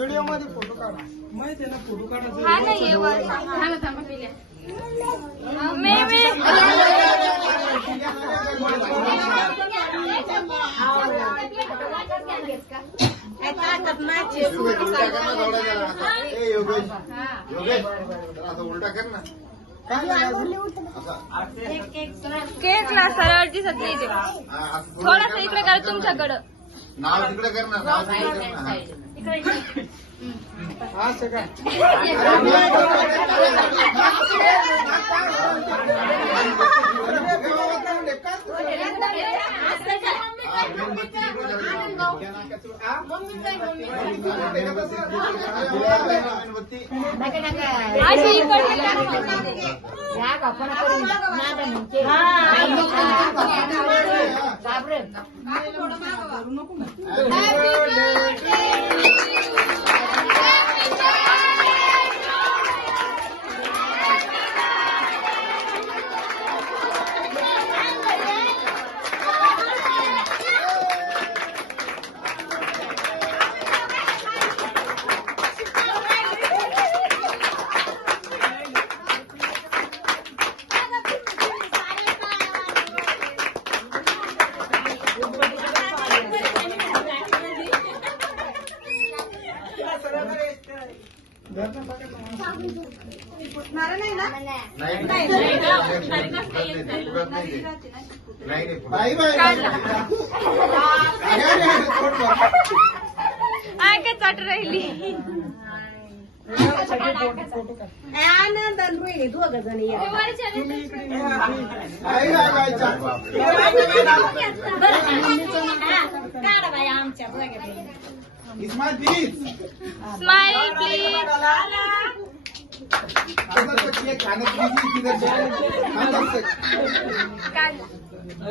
Video मध्ये photo काढा. माहिती आहे ना फोटो काढायचा. हा नाही आहे वर. मी उलटा कर ना. केक ना सरळ दिसत नाही ते. थोडस इकडे कर तुमच्याकडं. नाव तिकडे कर ना. नाव तिकडे कर ना. असं काय काय चाट राहिली. आनंद रोहिणी दोघ जणी काढा बाई आमच्या स्माइल प्लीज. Smile please.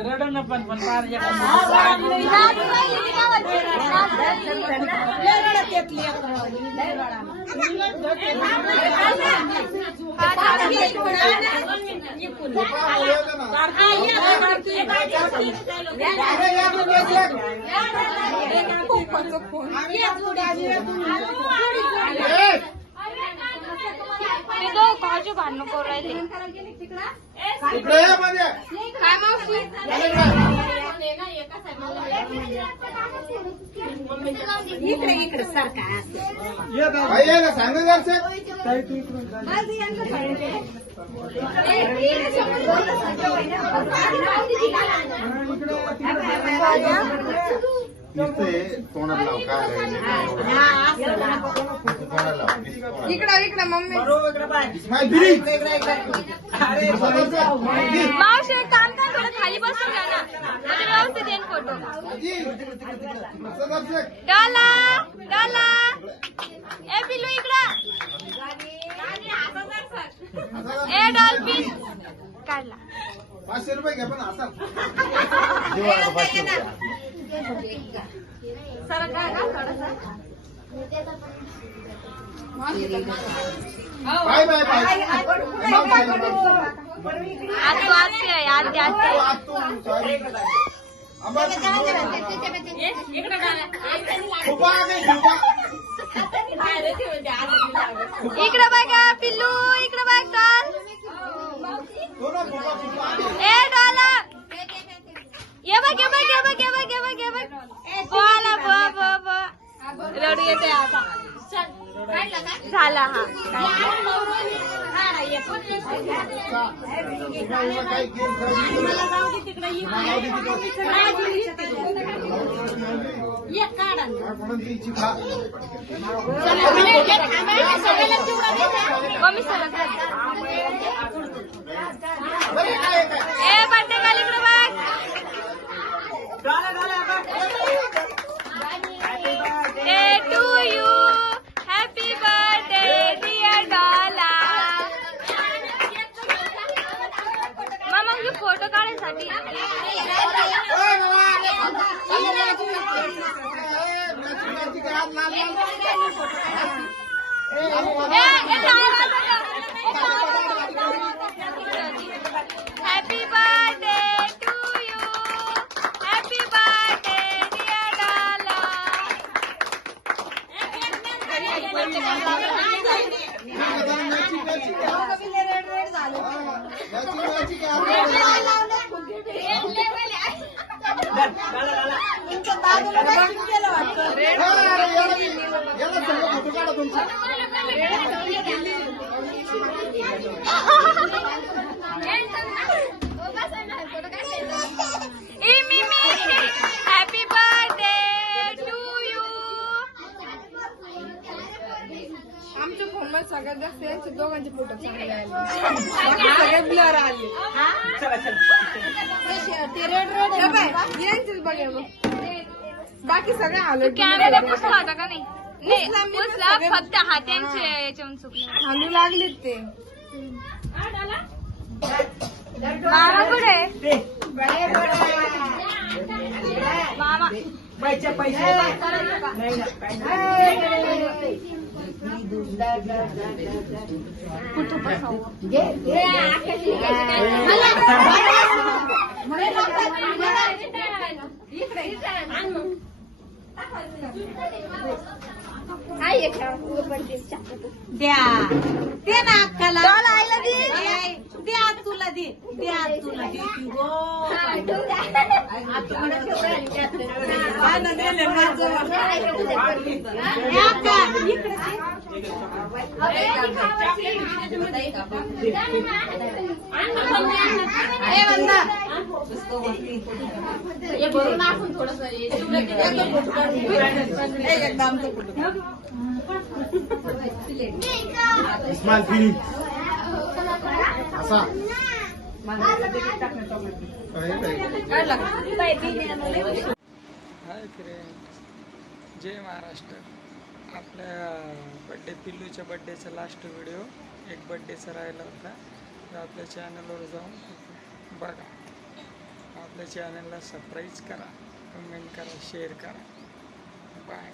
रडणं पण फार काजू भांडण करू राहिले. काय मावशी इकडे इकडे सारखा सांगा तोंडात लाव. काय इकडं इकडं मम्मी. मावशी मावशी एक काम कर थोडं खाली बसून घ्या ना म्हणजे व्यवस्थित येईन फोटो. डाला डाला ए पिलू इकडं. ए डॉल्फिन काढला. 500 रुपये घ्या पण आता बाय बाय बाय. आजू आजचे आहे आजचे आजचे. इकडं बघा पिल्लू इकडं बघ डॉल. ए डॉला ये बघ ये बघ ये बघ ये बघ ये बघ ये बघ. बोला ब ब ब रडू येते आता. झाला हा. मम्मी सर ए बड्डे गाली इकडे बघ. ए to you happy birthday dear Dolla. मग फोटो काढायसाठी happy birthday to you. Happy birthday dear Dolla. याला सगळं फोटो काढा तुमचा हॅपी बर्थडे टू यू. आमच्या फोन मध्ये सगळ्यात जास्त यांचे दोघांचे फोटो चांगले आले. बाकी सगळे ब्लर आले. ते रेड रेड यांचेच बघ बाकी सगळे आले. कॅमेरा पुसला होता का नाही? नाही पुसला, फक्त हात्यांचे याच्यावरून चुकलं. हालू लागलेत ते. मामा कुठे? मामा द्या दे ना अक्काला द्या तुला दे द्या तुला दे इस्माइल फिरी असा हाय फ्रेंड, जय महाराष्ट्र. आपल्या बड्डे पिल्लूच्या बड्डेचा लास्ट व्हिडिओ एक बड्डेचा राहिला होता. तर आपल्या चॅनलवर जाऊन बघा. आपल्या चॅनलला सबस्क्राईब करा, कमेंट करा, शेअर करा. बाय.